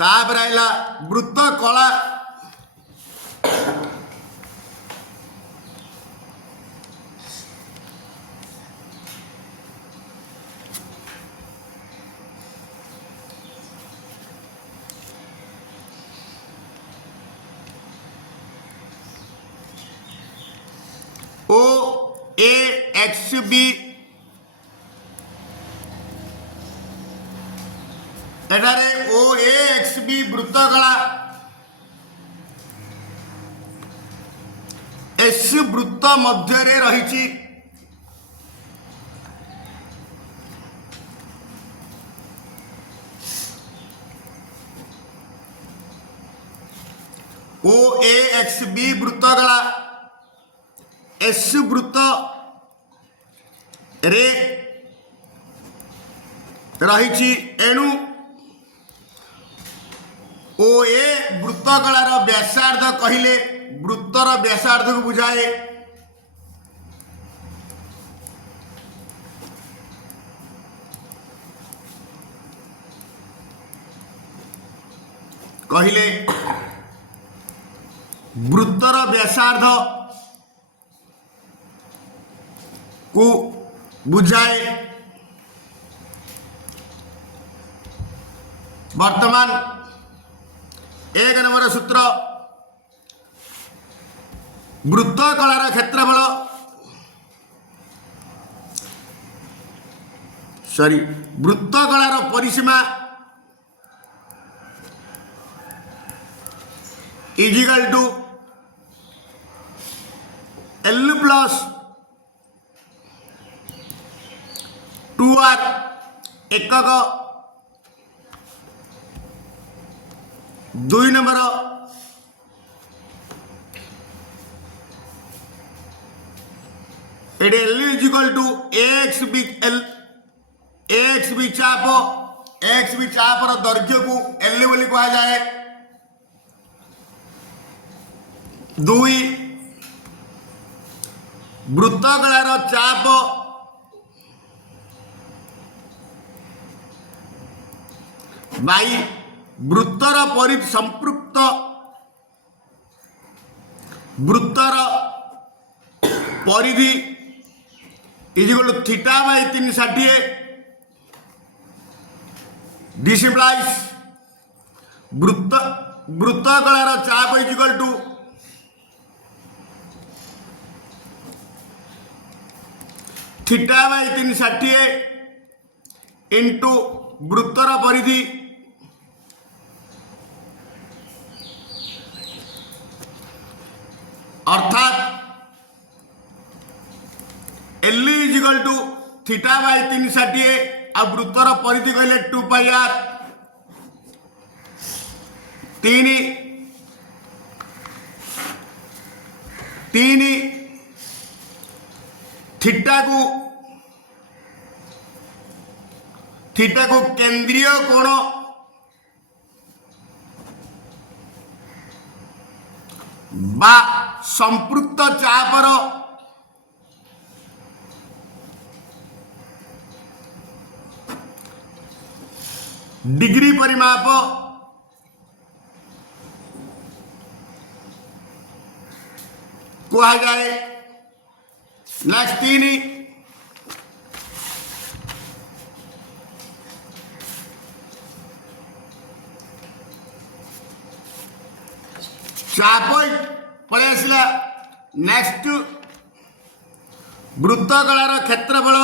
तापर आइला वृत्त कला ओ ए एक्स बी एटारे ओ ए एक्स बी वृत्तकला एस वृत्त मध्य रही ओ ए एक्स बी वृत्तकला एस वृत्त रे रही एणु ओ ए वृत्तकलार व्यासार्ध कहले वृत्तर व्यासार्ध को बुझाए कहले वृत्तर व्यासार्ध को बुझाए वर्तमान एक नंबर सूत्र वृत्तकलार क्षेत्रफल वृत्तकलार परिसीमा is equal to L plus 2r एकक 2 नंबर एल इजिकल टू एक्स बी चापर दैर्घ्य को एल बोली कहा जाए 2 वृत्तकलार चाप बाई वृत्तर परिधि संपृक्त वृत्तर परिधि is equal to theta by 360 this implies वृत्तकलार चाप is equal to theta by 360 into वृत्तर परिधि अर्थात L is equal to theta by 360 आ वृत्तर परिधि कहले 2 पाई आर 3 थीटा को केंद्रीय कोण बा संपृक्त चापर डिग्री परिमाप कहा जाए। नेक्स्ट 3 चाप पड़े आसला। नेक्स्ट वृत्तकलार क्षेत्रफल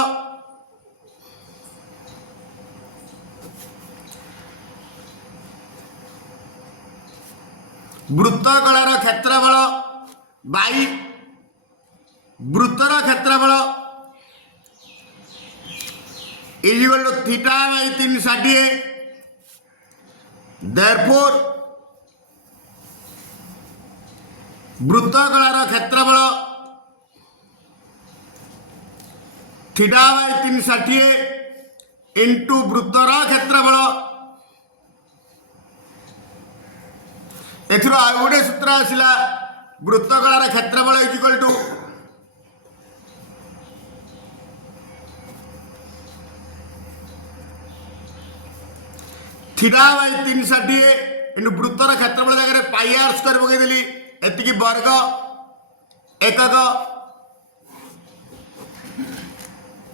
वृत्तकलार क्षेत्रफल बाई वृत्तर क्षेत्रफल is equal to theta by 360 therefore वृत्तकलार क्षेत्रफल थीटा बाई 360 इंटू वृत्तर क्षेत्रफल एथरो आ गोटे सूत्र आसला वृत्तकलार क्षेत्रफल is equal to theta by 360 into वृत्तर क्षेत्रफल जगह पाई आर स्क्वायर पकईदेली एतिकी वर्ग एकक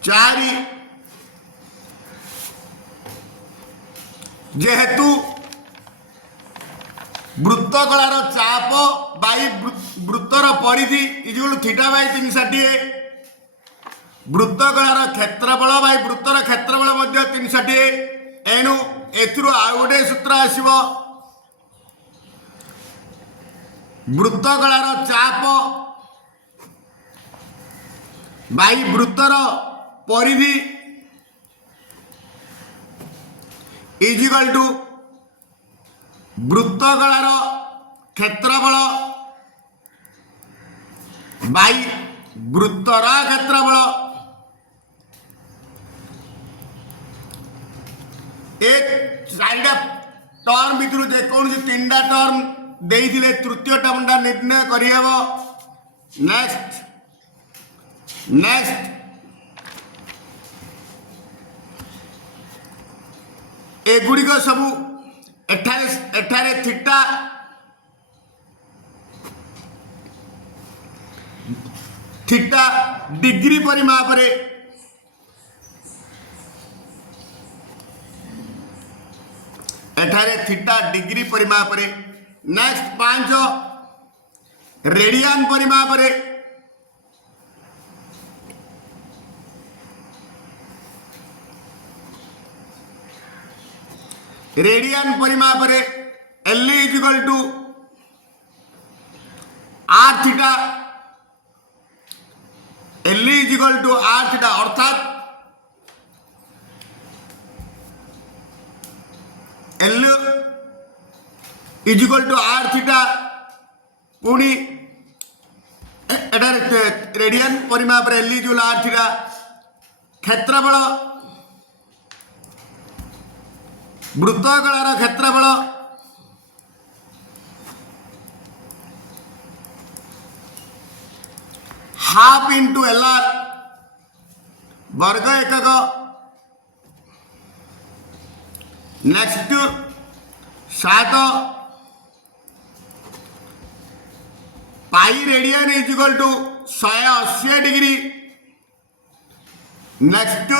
4 जेहेतु वृत्तकलार चाप बाई वृत्तर परिधि इजुल थिटा बाय 360 वृत्तकलार क्षेत्रफल बाई वृत्तर क्षेत्रफल मध्य 360 एणु एथिरु आउ गोटे सूत्र आसीबो वृत्तकलार चाप बाई वृत्तर परिधि इज इक्वल टू वृत्तकलार क्षेत्रफल बाई वृत्तर क्षेत्रफल एक चारिटा टर्म भितर जेकोसी 3टा टर्म देइथिले तृतीय टर्मटा निर्णय करिहब नेक्स्ट एगुड़िक सबू एठारे थीटा डिग्री परिमाप रे एठारे थीटा डिग्री परिमाप रे नेक्स्ट 5 रेडियन परिमाप रे रेडियन परिमाप रे L is equal to R theta L is equal to R theta अर्थात L is equal to R theta पुणी रेडियन परिमाप रे L is equal R theta क्षेत्रफल वृत्तकलार क्षेत्रफल हाफ इंटू एल आर वर्ग एकक next 7 pi radian is equal to 180 degree next